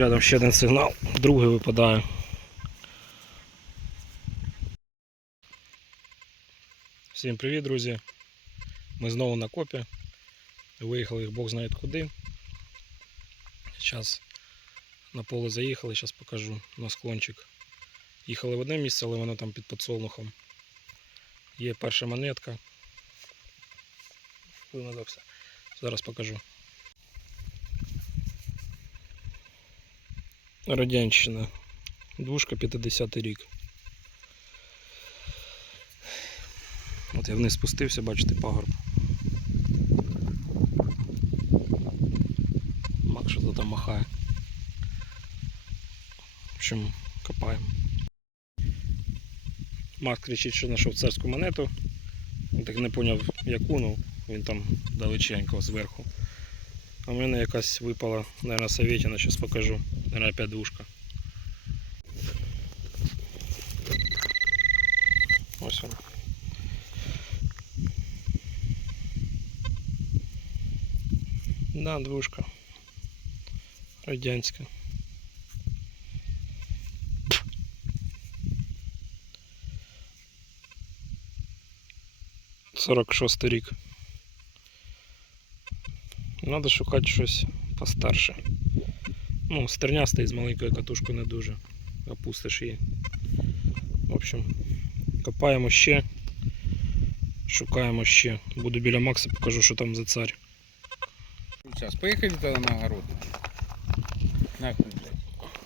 Рядом ще один сигнал, другий випадає. Всім привіт, друзі. Ми знову на копі. Виїхали їх Бог знає куди. Зараз на поле заїхали, зараз покажу на склончик. Їхали в одне місце, але воно там під подсолнухом. Є перша монетка. Зараз покажу. Радянщина. Двушка 50 рік. От я вниз спустився, бачите, пагорб. Мак що то там махає. В общем, копаємо. Мак кричить, що знайшов царську монету. Так не поняв яку, ну він там далеченько зверху. А в мене якась випала, наверное, Советіна, зараз покажу. Наверное, опять двушка. Ось вона. Да, двушка. Радянська. Сорок шостий рік. Надо шукати щось постарше. Ну, стернястий з маленькою катушкою не дуже. Опустиш її. В общем, копаємо ще. Шукаємо ще. Буду біля Макса, покажу, що там за царь. Сейчас, поехали тогда на огород. Нахуй, блядь.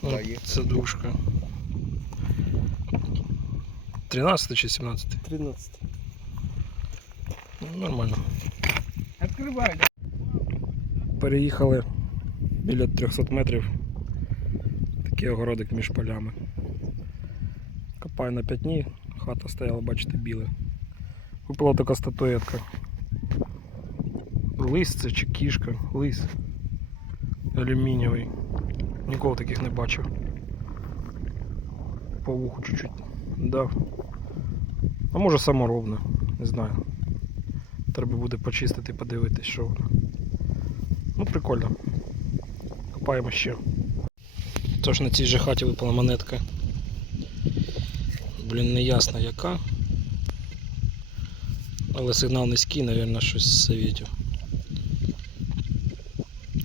Ну, Поїхали. Це душка. 13 чи 17? 13. Ну, нормально. Открывай, да. Переїхали біля 300 метрів. Такий огородик між полями. Копаю на п'ятні, хата стояла, бачите, біле. Випала така статуетка. Лис це чи кішка? Лис. Алюмінієвий. Ніколи таких не бачив. По вуху чуть-чуть дав. А може саморобне, не знаю. Треба буде почистити, подивитись, що воно. Ну, прикольно. Копаємо ще. Тож на цій же хаті випала монетка. Блін, не ясно яка. Але сигнал низький, мабуть, щось з совєтів.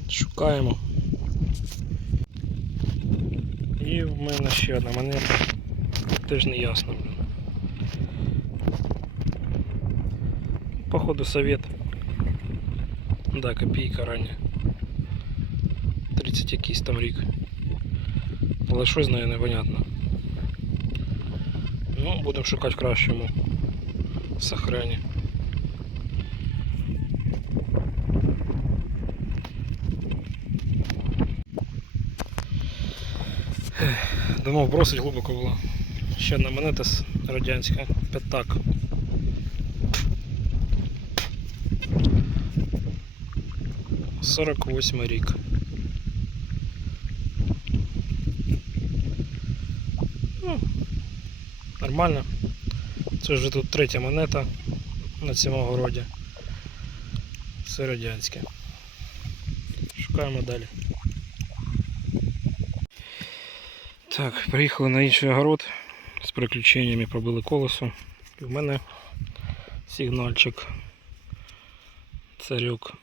Шукаємо. І в мене ще одна монета. Теж не ясно. Походу совет. Да, копійка рання. 30 якийсь там рік. Але щось з нею непонятно. Ну, будемо шукати в кращому сохрані. Думав бросить глибоко було. Ще одна монета радянська. П'ятак. Сорок восьмий рік. Ну, нормально. Це вже тут третя монета на цьому огороді. Все радянське. Шукаємо далі. Так, приїхали на інший огород. З приключеннями пробили колесо. І в мене сигнальчик. Царюк.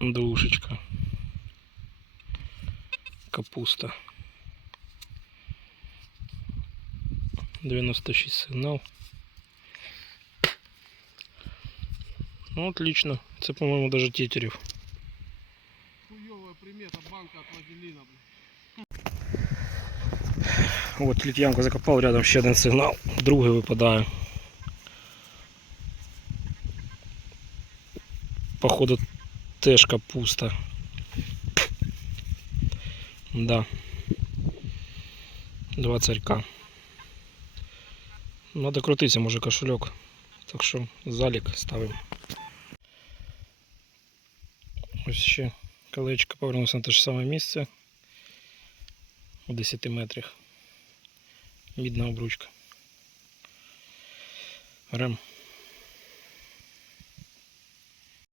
Душечка. Капуста. 96 сигнал. Ну, отлично. Це, по-моєму, даже тетерів. Хуёвая примета, банка от вазелина, блин. От лід ямку закопав, рядом ще один сигнал, другий випадає. Походу теж капуста. Да. Два царька. Надо крутитися, може кошельок. Так що залік ставимо. Ось ще колечко повернувся на те ж саме місце. У 10 метрах. Мідна обручка. Берем.